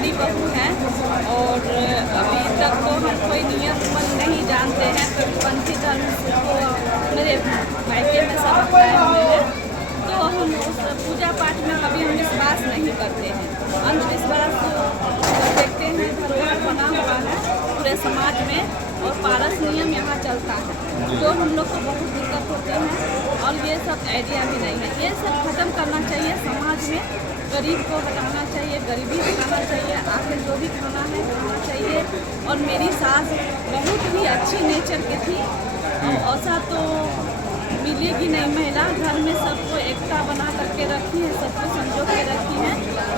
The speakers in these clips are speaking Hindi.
बड़ी बहू हैं और अभी तक तो हम कोई नियम नहीं जानते हैं। कट्टरपंथी धर्म को मेरे मायके में सब अपनाए हुए हैं, तो हम उस पूजा पाठ में कभी हम विश्वास नहीं करते हैं। अंधविश्वास देखते हैं धरोहर बना हुआ है पूरे समाज में और पारस नियम यहाँ चलता है, जो हम लोग को बहुत दिक्कत होती है और ये सब आइडिया भी नहीं है। ये सब खत्म करना चाहिए समाज में, गरीब को हटाना चाहिए, गरीबी हटाना चाहिए, आखिर जो भी खाना है खाना चाहिए। और मेरी सास बहुत ही अच्छी नेचर की थी, ऐसा तो मिलेगी नहीं। महिला घर में सबको एकता बना करके रखी है, सबको संजो के रखी है,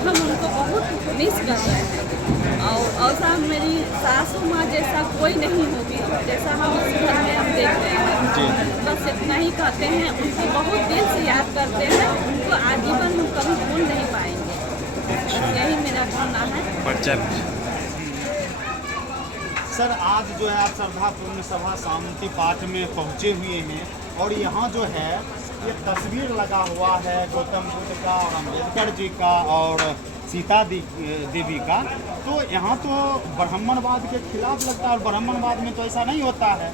हम उनको बहुत मिस कर रहे हैं। और ऐसा मेरी सासू माँ जैसा कोई नहीं होगी जैसा हम उस घर में हम देख रहे हैं। बस इतना ही कहते हैं, उनको बहुत दिल से याद करते हैं, उनको आजीवन हम कभी भूल नहीं पाएंगे। यही मेरा कहना है। सर, आज जो है आप श्रद्धापूर्ण सभा शांति पाठ में पहुँचे हुए हैं और यहाँ जो है ये तस्वीर लगा हुआ है गौतम बुद्ध का और अम्बेडकर जी का और सीता देवी का। तो यहाँ तो ब्राह्मणवाद के खिलाफ लगता है और ब्राह्मणवाद में तो ऐसा नहीं होता है।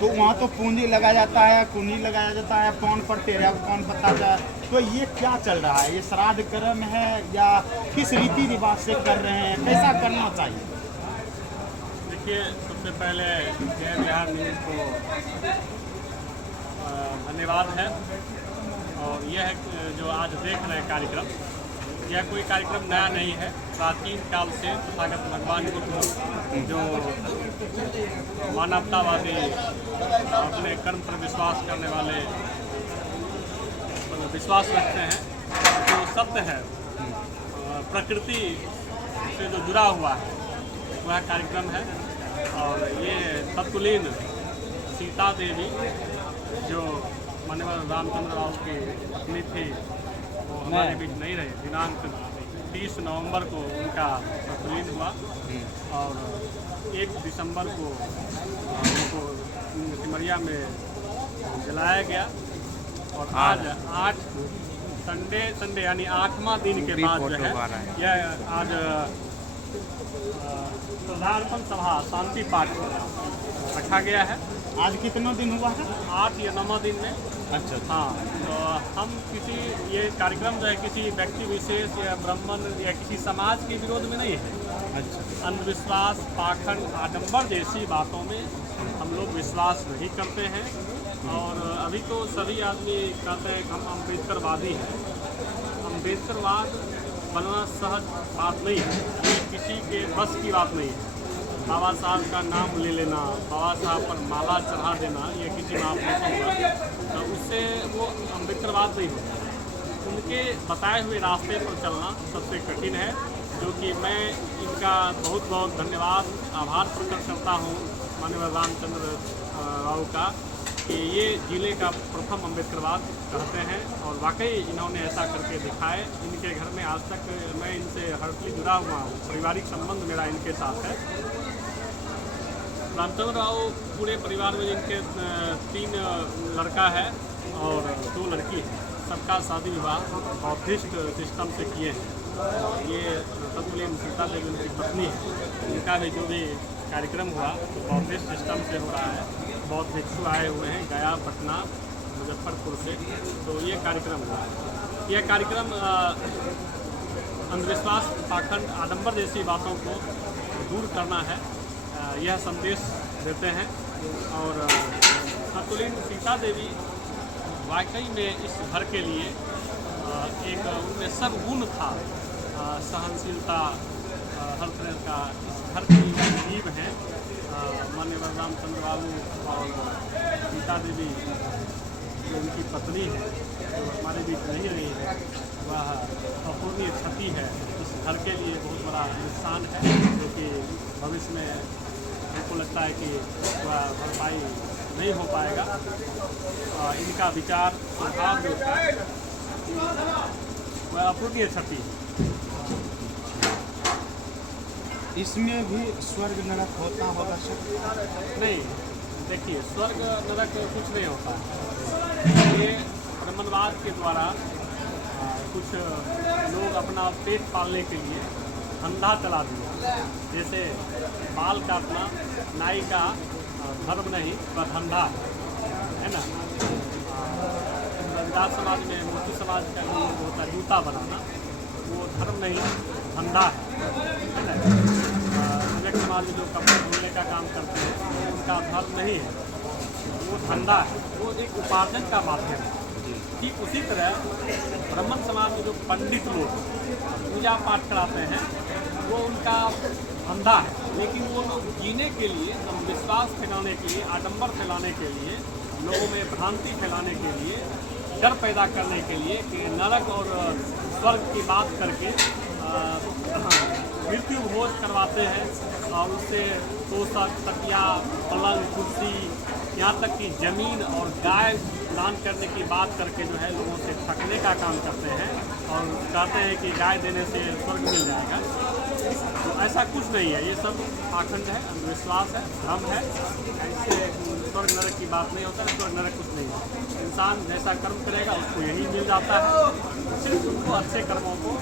तो वहाँ तो पूंजी लगाया जाता है, कुंडी लगाया जाता है, कौन पर तेरा कौन पता जाए। तो ये क्या चल रहा है? ये श्राद्ध कर्म है या किस रीति रिवाज से कर रहे हैं? कैसा करना चाहिए? देखिए, सबसे पहले जय बिहार न्यूज़ को धन्यवाद है। और यह जो आज देख रहे हैं कार्यक्रम, यह कोई कार्यक्रम नया नहीं है। प्राचीन काल से तथागत भगवान बुद्ध जो मानवतावादी, अपने कर्म पर विश्वास करने वाले, विश्वास रखते हैं, जो सत्य है, प्रकृति से जो जुड़ा हुआ है, वह कार्यक्रम है। और ये तत्कालीन सीता देवी जो माननीय रामचंद्र राव की पत्नी थी, वो हमारे बीच नहीं रहे। दिनांक 30 नवंबर को उनका तत्कालीन हुआ और 1 दिसंबर को उनको सिमरिया में जलाया गया। और आज 8 संडे यानी 8वां दिन के बाद जो है यह आज श्रद्धार्पण सभा शांति पाठ रखा गया है। आज कितना दिन हुआ है? 8 या 9वां दिन में। अच्छा। हाँ, तो हम किसी ये कार्यक्रम जो है किसी व्यक्ति विशेष या ब्राह्मण या किसी समाज के विरोध में नहीं है। अच्छा। अंधविश्वास, पाखंड, आडंबर जैसी बातों में हम लोग विश्वास नहीं करते हैं। और अभी तो सभी आदमी कहते हैं कि हम अम्बेडकरवादी हैं। अम्बेडकरवाद बनना सहज बात नहीं है, ये किसी के बस की बात नहीं है। बाबा साहब का नाम ले लेना, बाबा साहब पर माला चढ़ा देना, ये किसी महापुरुषों पर, तो उससे वो अम्बेडकरवाद नहीं होता। उनके बताए हुए रास्ते पर चलना सबसे कठिन है, जो कि मैं इनका बहुत बहुत धन्यवाद, आभार प्रकट करता हूँ माननीय रामचंद्र राव का, कि ये जिले का प्रथम अम्बेडकरवाद कहते हैं। और वाकई इन्होंने ऐसा करके दिखाए। इनके घर में आज तक मैं इनसे हर्षली जुड़ा हुआ हूँ, पारिवारिक संबंध मेरा इनके साथ है। रामचंद्र राव पूरे परिवार में इनके 3 लड़का है और 2 लड़की है। सबका शादी विवाह बौद्धिस्ट सिस्टम से किए हैं। ये तत्कालीन सीता देवी उनकी पत्नी है, उनका भी जो भी कार्यक्रम हुआ तो बौद्धिस्ट सिस्टम से हो रहा है। बौद्ध भिक्षु आए हुए हैं गया, पटना, मुजफ्फरपुर से, तो ये कार्यक्रम हुआ। यह कार्यक्रम अंधविश्वास, पाखंड, आडंबर जैसी बातों को दूर करना है, यह संदेश देते हैं। और तत्कालीन सीता देवी वाकई में इस घर के लिए एक उनमें सर्वगुण था, सहनशीलता, हर तरह का। इस घर की जीव हैं माननीय रामचंद्र बाबू और सीता देवी जो उनकी पत्नी है, जो हमारे बीच नहीं रही है, वह अपूर्णीय क्षति है। इस घर के लिए बहुत बड़ा नुकसान है, जो कि भविष्य में हमको लगता है कि वह भरपाई नहीं हो पाएगा। इनका विचार स्वभाव जो है वह अपूर्णीय क्षति है। इसमें भी स्वर्ग नरक होता होगा सर? नहीं, देखिए, स्वर्ग नरक कुछ नहीं होता। ये ब्राह्मणवाद के द्वारा कुछ लोग अपना पेट पालने के लिए धंधा चला दिया। जैसे बाल काटना नाई का धर्म नहीं पर धंधा है ना। रविदास समाज में, मूर्ति समाज का जो होता है जूता बनाना, वो धर्म नहीं धंधा है ना। अनेक समाज में जो कपड़े धुलने का काम करते हैं उनका धर्म नहीं है, वो धंधा है, वो एक उपार्जन का माध्यम है। ठीक उसी तरह ब्राह्मण समाज में जो पंडित लोग पूजा पाठ कराते हैं वो उनका धंधा है, लेकिन वो लोग जीने के लिए, विश्वास फैलाने के लिए, आडंबर फैलाने के लिए, लोगों में भ्रांति फैलाने के लिए, डर पैदा करने के लिए कि नरक और स्वर्ग की बात करके मृत्यु भोज करवाते हैं और उससे तोशक, तकिया, पलंग, कुर्सी, यहाँ तक कि ज़मीन और गाय दान करने की बात करके जो है लोगों से ठगने का काम करते हैं और कहते हैं कि गाय देने से स्वर्ग मिल जाएगा। तो ऐसा कुछ नहीं है, ये सब पाखंड है, अंधविश्वास है, भ्रम है। इससे स्वर्ग नरक की बात नहीं होता है, स्वर्ग नरक कुछ नहीं है। इंसान जैसा कर्म करेगा उसको यही मिल जाता है। सिर्फ उनको अच्छे कर्मों को,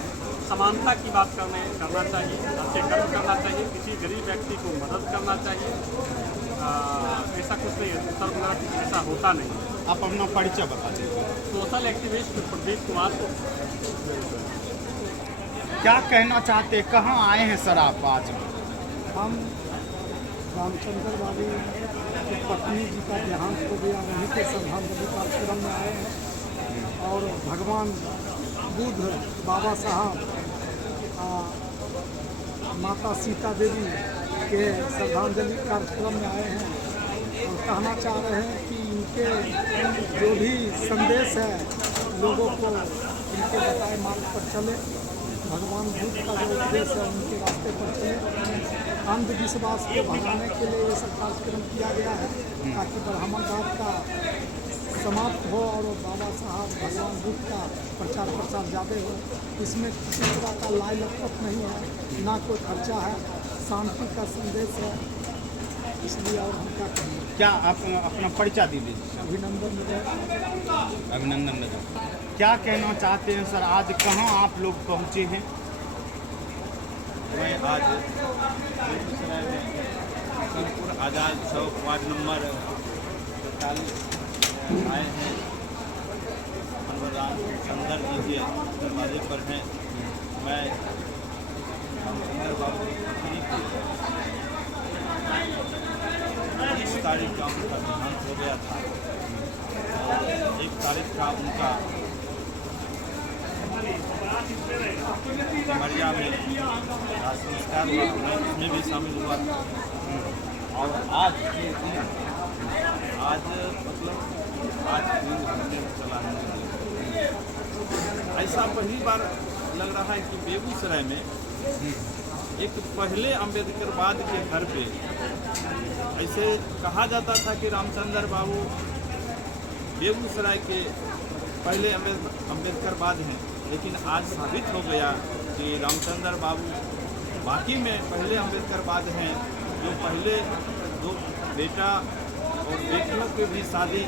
समानता की बात करना चाहिए, अच्छे कर्म करना चाहिए, किसी गरीब व्यक्ति को मदद करना चाहिए। ऐसा कुछ नहीं है, स्वर्ग नरक ऐसा होता नहीं है। आप अपना परिचय बता दीजिए। Social activist Pradeep Kumar. क्या कहना चाहते हैं, कहाँ आए हैं सर आप आज? हम रामचंद्र बाबू की पत्नी जी का देहांत हो गया, वहीं के श्रद्धांजलि कार्यक्रम में आए हैं और भगवान बुद्ध, बाबा साहब, माता सीता देवी के श्रद्धांजलि कार्यक्रम में आए हैं और कहना चाह रहे हैं कि इनके जो भी संदेश है लोगों को इनके बताए मार्ग पर चले, भगवान बुद्ध का जो उपदेश है उनके रास्ते पर चले। अंधविश्वास को भगाने के लिए ये सब कार्यक्रम किया गया है ताकि ब्राह्मणवाद का समाप्त हो और बाबा साहब भगवान बुद्ध का प्रचार प्रसार ज़्यादा हो। इसमें किसी तरह का लाई लटपट नहीं है, ना कोई खर्चा है, शांति का संदेश है, इसलिए और हम क्या कहेंगे। क्या आप अपना परिचय दे दीजिए। अभिनंदन मिले। अभिनंदन मिले। क्या कहना चाहते हैं सर, आज कहाँ आप लोग पहुँचे हैं? मैं आज बेगूसराय में कानपुर आज़ाद चौक वार्ड नंबर 45 आए हैं। रामचंद्र जी के दरवाजे पर हैं। मैं रामचंद्र बाबू की पत्नी की 30 तारीख का उनका देहांत हो गया था और 1 तारीख का उनका सिमरिया में संस्कार हुआ, मैं उसमें भी शामिल हुआ था। और आज के दिन आज 3 घंटे चला है। ऐसा पहली बार लग रहा है कि बेगूसराय में एक पहले अम्बेडकरवाद के घर पे ऐसे कहा जाता था कि रामचंद्र बाबू बेगूसराय के पहले अम्बेडकरवाद हैं, लेकिन आज साबित हो गया कि रामचंद्र बाबू बाकी में पहले अम्बेडकरवाद हैं, जो पहले दो बेटा और बेटियों के भी शादी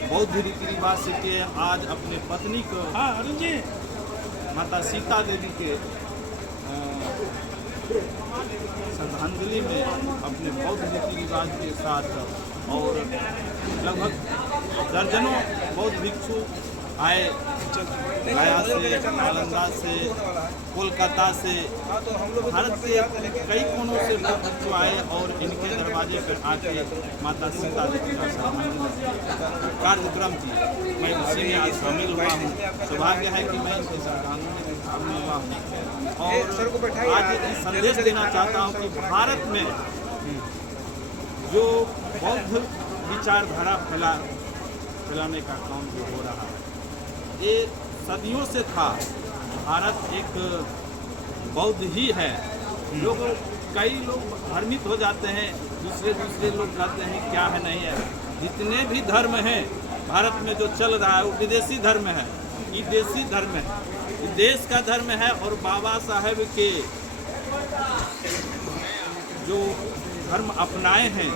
बौद्ध रीति रिवाज से किए। आज अपने पत्नी को माता सीता देवी के श्रद्धांजलि में अपने बौद्ध रीति रिवाज के साथ और लगभग दर्जनों बौद्ध भिक्षु आए, गया से, नालंदा से, कोलकाता से, भारत के कई कोनों से लोग जो आए और इनके दरवाजे पर आके माता सीता देवी का कार्यक्रम की। मैं उसी में आज शामिल हुआ हूँ। सौभाग्य है कि मैं इनके श्रद्धांजलि में शामिल हुआ हूँ और आज ये संदेश देना चाहता हूँ कि भारत में जो बौद्ध विचारधारा फैलाने का काम जो हो रहा है, ये सदियों से था। भारत एक बौद्ध ही है। कई लोग भ्रमित हो जाते हैं, दूसरे लोग कहते हैं क्या है नहीं है। जितने भी धर्म हैं भारत में जो चल रहा है वो विदेशी धर्म है, ये देशी धर्म है, ये देश का धर्म है। और बाबा साहेब के जो धर्म अपनाए हैं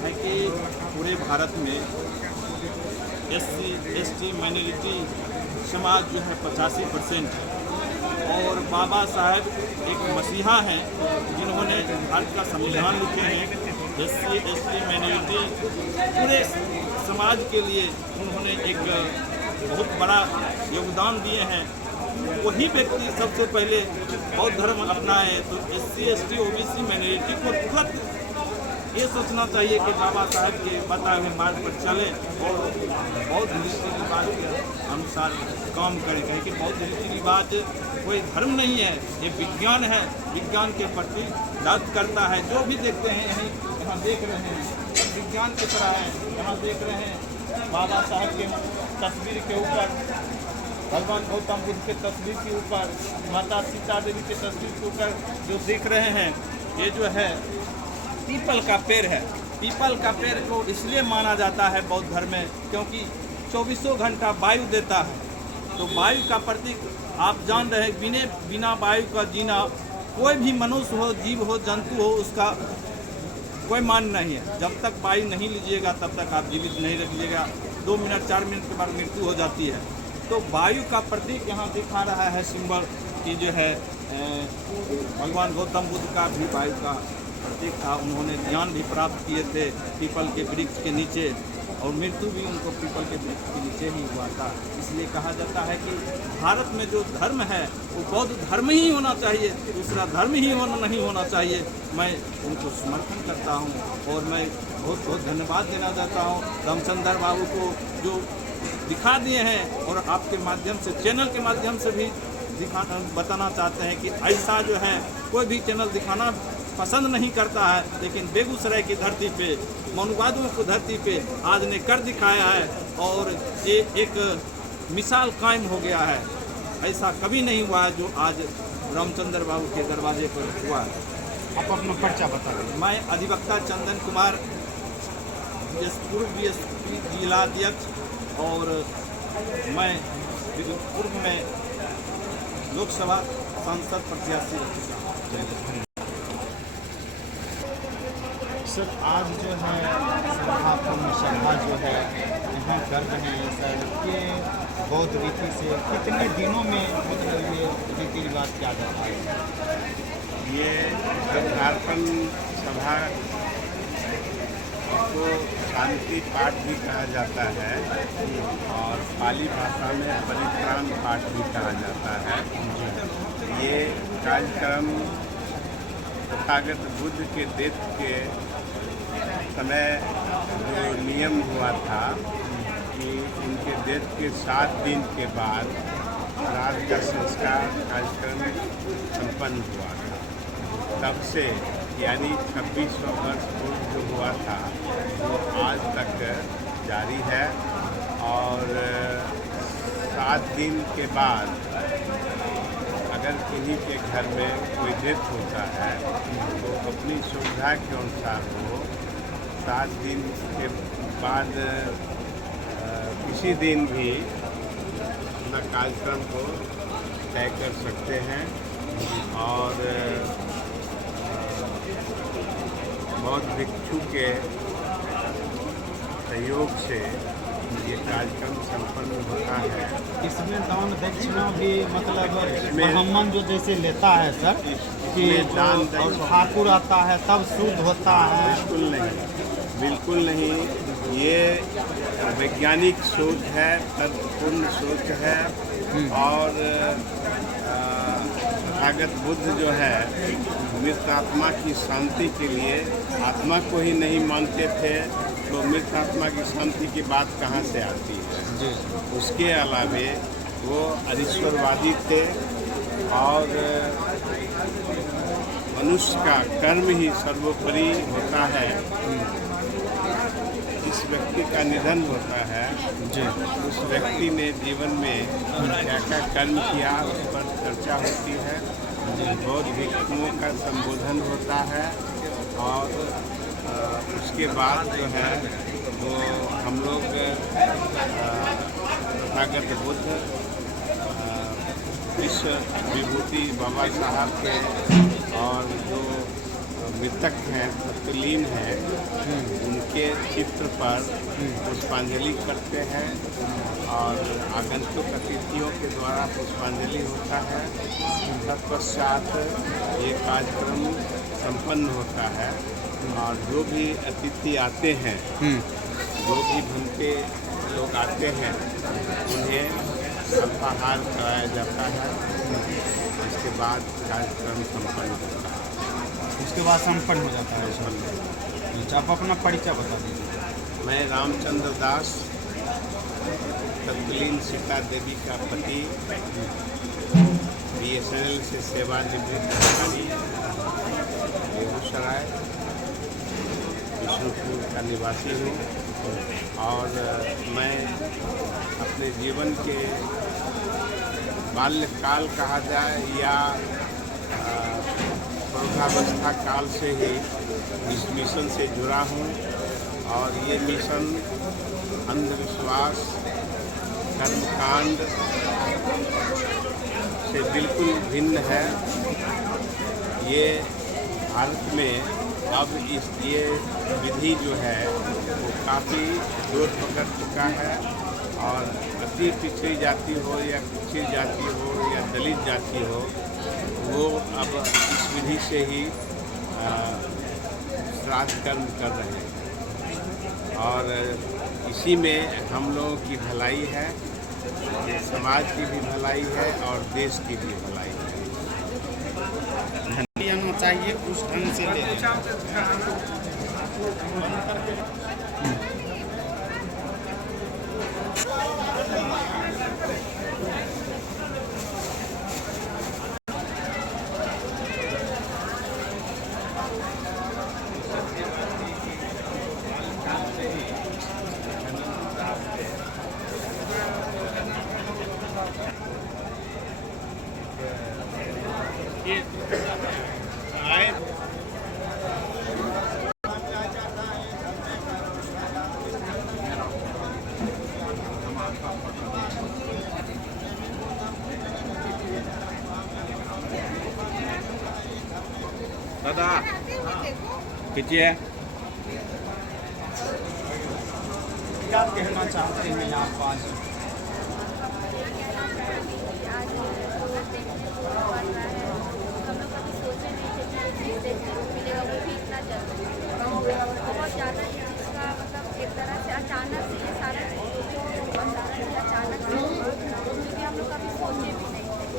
है कि पूरे भारत में SC ST माइनॉरिटी समाज जो है 85% है और बाबा साहब एक मसीहा हैं जिन्होंने भारत का संविधान लिखे हैं। SC ST माइनॉरिटी पूरे समाज के लिए उन्होंने एक बहुत बड़ा योगदान दिए हैं। वही व्यक्ति सबसे पहले बौद्ध धर्म अपनाए तो SC ST OBC माइनॉरिटी को तुरंत ये सोचना चाहिए कि बाबा साहब के बताए हुए मार्ग पर चलें और बौद्ध रीति रिवाज के अनुसार काम करें। कहें कि बौद्ध रीति रिवाज कोई धर्म नहीं है, ये विज्ञान है, विज्ञान के प्रति दाद करता है। जो भी देखते हैं यहीं यहाँ देख रहे हैं सब विज्ञान की तरह है। यहाँ देख रहे हैं बाबा साहब के तस्वीर के ऊपर, भगवान गौतम बुद्ध के तस्वीर के ऊपर, माता सीता देवी के तस्वीर के ऊपर जो देख रहे हैं ये जो है पीपल का पेड़ है। पीपल का पेड़ को इसलिए माना जाता है बौद्ध धर्म में क्योंकि 24 घंटा वायु देता है। तो वायु का प्रतीक आप जान रहे हैं, बिना वायु का जीना कोई भी मनुष्य हो, जीव हो, जंतु हो, उसका कोई मान नहीं है। जब तक वायु नहीं लीजिएगा तब तक आप जीवित नहीं रखिएगा। 2 मिनट 4 मिनट के बाद मृत्यु हो जाती है। तो वायु का प्रतीक यहाँ दिखा रहा है सिंबल कि जो है भगवान गौतम बुद्ध का भी वायु का प्रतीक था। उन्होंने ज्ञान भी प्राप्त किए थे पीपल के वृक्ष के नीचे और मृत्यु भी उनको पीपल के वृक्ष के नीचे ही हुआ था। इसलिए कहा जाता है कि भारत में जो धर्म है वो बौद्ध धर्म ही होना चाहिए, दूसरा धर्म ही नहीं होना चाहिए। मैं उनको समर्थन करता हूँ और मैं बहुत बहुत धन्यवाद देना चाहता हूँ रामचंद्र बाबू को जो दिखा दिए हैं और आपके माध्यम से, चैनल के माध्यम से भी बताना चाहते हैं कि ऐसा जो है कोई भी चैनल दिखाना पसंद नहीं करता है, लेकिन बेगूसराय की धरती पे, मनुवादियों की धरती पे आज ने कर दिखाया है और ये एक मिसाल कायम हो गया है। ऐसा कभी नहीं हुआ है जो आज रामचंद्र बाबू के दरवाजे पर हुआ है। आप अपना पर्चा बता दें। मैं अधिवक्ता चंदन कुमार, पूर्व DSP जिला अध्यक्ष और मैं पूर्व में लोकसभा सांसद प्रत्याशी रखूँगा। सर आज जो है सभापूर्ण सभा जो है यहाँ कर रहे हैं सर, ये बौद्ध रीति से कितने दिनों में मतलब ये रीति रिवाज किया जाता है? ये सभापूर्ण सभा को शांति पाठ भी कहा जाता है और पाली भाषा में परित्राण पाठ भी कहा जाता है। ये कार्यक्रम तथागत बुद्ध के डेथ के समय जो नियम हुआ था कि उनके डेथ के 7 दिन के बाद रात का संस्कार कार्यक्रम संपन्न हुआ था। तब से यानी 2600 वर्ष पूर्व जो हुआ था वो आज तक जारी है और 7 दिन के बाद अगर किन्हीं के घर में कोई डेथ होता है तो अपनी सुविधा के अनुसार वो 7 दिन के बाद किसी दिन भी अपना कार्यक्रम को तय कर सकते हैं और बौद्ध भिक्षु के सहयोग से ये कार्यक्रम संपन्न होता है। इसमें दान दक्षिणा भी मतलब ब्राह्मण जो जैसे लेता है सर कि दान और ठाकुर आता है तब शुद्ध होता है? बिल्कुल नहीं। ये वैज्ञानिक सोच है, तत्वपूर्ण सोच है और तथागत बुद्ध जो है मृत आत्मा की शांति के लिए आत्मा को ही नहीं मानते थे तो मृत आत्मा की शांति की बात कहाँ से आती है। उसके अलावे वो अधीश्वरवादी थे और मनुष्य का कर्म ही सर्वोपरि होता है। जिस व्यक्ति का निधन होता है उस व्यक्ति ने जीवन में क्या क्या कर्म किया उस पर चर्चा होती है, बौद्ध भिक्षुओं का संबोधन होता है और उसके बाद जो है वो हम लोग तथागत बुद्ध विश्व विभूति बाबा साहब के और जो मृतक हैं तत्लीन हैं उनके चित्र पर पुष्पांजलि करते हैं और आगंतुक अतिथियों के द्वारा पुष्पांजलि होता है तत्पश्चात ये कार्यक्रम संपन्न होता है और जो भी अतिथि आते हैं, जो भी भंते लोग आते हैं, उन्हें अल्पाहार कराया जाता है। इसके बाद कार्यक्रम संपन्न होता है। उसके बाद संपन्न हो जाता है। अच्छा, आप अपना परिचय बता दीजिए। मैं रामचंद्र दास, तत्कालीन सीता देवी का पति, BSNL से सेवानिवृत्त अधिकारी, बेगूसराय विष्णुपुर का निवासी हूँ और मैं अपने जीवन के बाल्यकाल कहा जाए या प्रौढ़ावस्था काल से ही इस मिशन से जुड़ा हूँ और ये मिशन अंधविश्वास, कर्मकांड से बिल्कुल भिन्न है। ये भारत में अब ये विधि जो है वो काफ़ी जोर पकड़ चुका है और अति पिछड़ी जाति हो या पिछड़ी जाति हो या दलित जाति हो, वो अब इस विधि से ही श्राद्ध कर्म कर रहे हैं और इसी में हम लोगों की भलाई है, समाज की भी भलाई है और देश की भी भलाई है। लेना चाहिए उस ढंग से ले दादा खींचिए। क्या कहना चाहते हैं आप आज? बहुत ज़्यादा ये इसका मतलब एक तरह से अचानक से ये सारा अचानक से क्योंकि हम लोग कभी सोचे भी नहीं थे।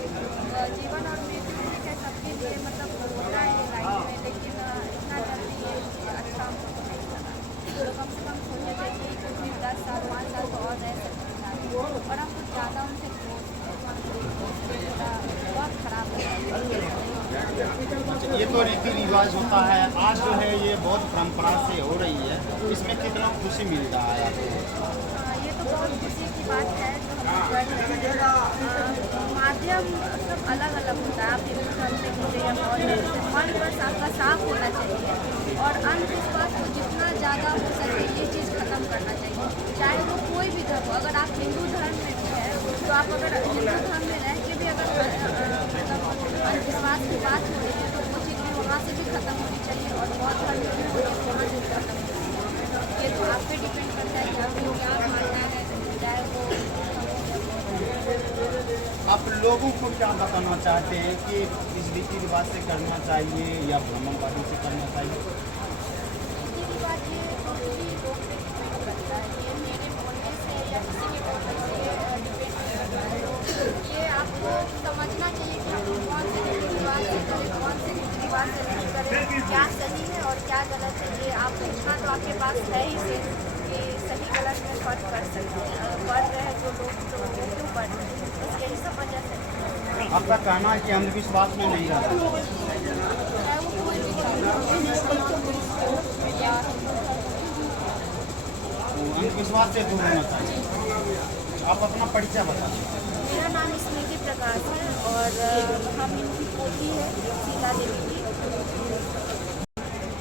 जीवन और मृत्यु है सबके लिए मतलब होता है लाइफ में, लेकिन इतना जल्दी ये अच्छा नहीं लगा। तो कम से कम सोचे थे कि कुछ भी 10 साल 5 साल तो और रह सकते हैं और हम कुछ ज़्यादा उनसे बहुत खराब लगा। ये तो रीति रिवाज होता है, आज जो है ये बहुत परंपरा से हो रही है, इसमें कितना खुशी मिल रहा है आपको? ये तो बहुत खुशी की बात है जो हम माध्यम सब अलग अलग होता है। आप हिंदू धर्म से बोले या मन बस आपका साफ होना चाहिए और अंधविश्वास को जितना ज़्यादा हो सके ये चीज़ खत्म करना चाहिए, चाहे वो कोई भी धर्म हो। अगर आप हिंदू धर्म में भी है तो आप अगर हिंदू धर्म में रह के भी अगर अंधविश्वास की बात हो रही है तो वो चीज़ भी वहाँ से भी खत्म होनी चाहिए और बहुत धर्म में भी वहाँ से भी खत्म होनी चाहिए। ये तो आप पे डिपेंड करता है कि आपको क्या मानना है, चाहे वो। आप लोगों को क्या बताना चाहते हैं कि इस रीति रिवाज से करना चाहिए या ब्राह्मणवादी से करना चाहिए? रीति रिवाज ये टोटली लोग पे डिपेंड करता है, ये मेरे बोलने से या किसी के बोलने से डिपेंड करता है। तो ये आपको समझना चाहिए कि हम कौन से रीति रिवाज से करें, कौन से रीति रिवाज से नहीं करें, क्या सही है और क्या गलत है। ये आप पूछना तो आपके पास है ही से कि सही गलत में फर्क कर सकते हैं। पढ़ रहे हैं जो लोग तो वो क्यों पढ़ रहे हैं, बस यही सब वजह से। आपका कहना है कि अंधविश्वास में नहीं रहना, चाहे वो कोई भी या अंधविश्वास से दूर होना चाहिए। आप अपना परिचय बता दीजिए। मेरा नाम स्मृति प्रकाश है और हम इनकी पोती है सीता देवी की।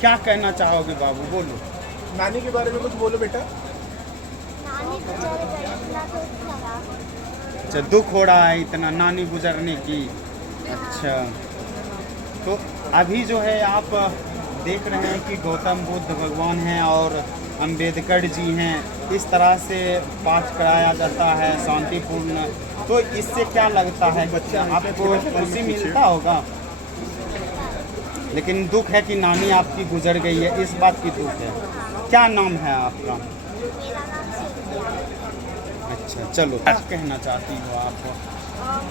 क्या कहना चाहोगे बाबू, बोलो। नानी के बारे में कुछ बोलो बेटा। नानी बेचारे इतना तो लगा। अच्छा, दुख हो रहा है इतना नानी गुजरने की। अच्छा, तो अभी जो है आप देख रहे हैं कि गौतम बुद्ध भगवान हैं और अंबेडकर जी हैं, इस तरह से पाठ कराया जाता है शांतिपूर्ण तो इससे क्या लगता है कि आपको खुशी मिलता होगा, लेकिन दुख है कि नानी आपकी गुजर गई है, इस बात की दुख है। क्या नाम है आपका? मेरा नाम सिंधिया। अच्छा, चलो क्या कहना चाहती हो आप?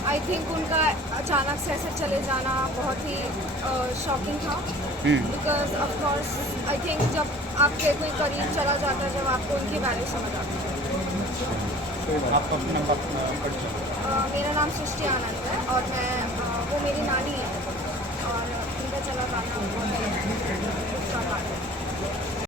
आई थिंक उनका अचानक से ऐसे चले जाना बहुत ही शॉकिंग था, because of course I think जब आपके कोई करीब चला जाता है, जब आपको उनकी वैल्यू समझ आती है। आप अपना परिचय। मेरा नाम सृष्टि आनंद है और मैं वो मेरी नानी है और उनका चला जाना बहुत ही दुख का बात है।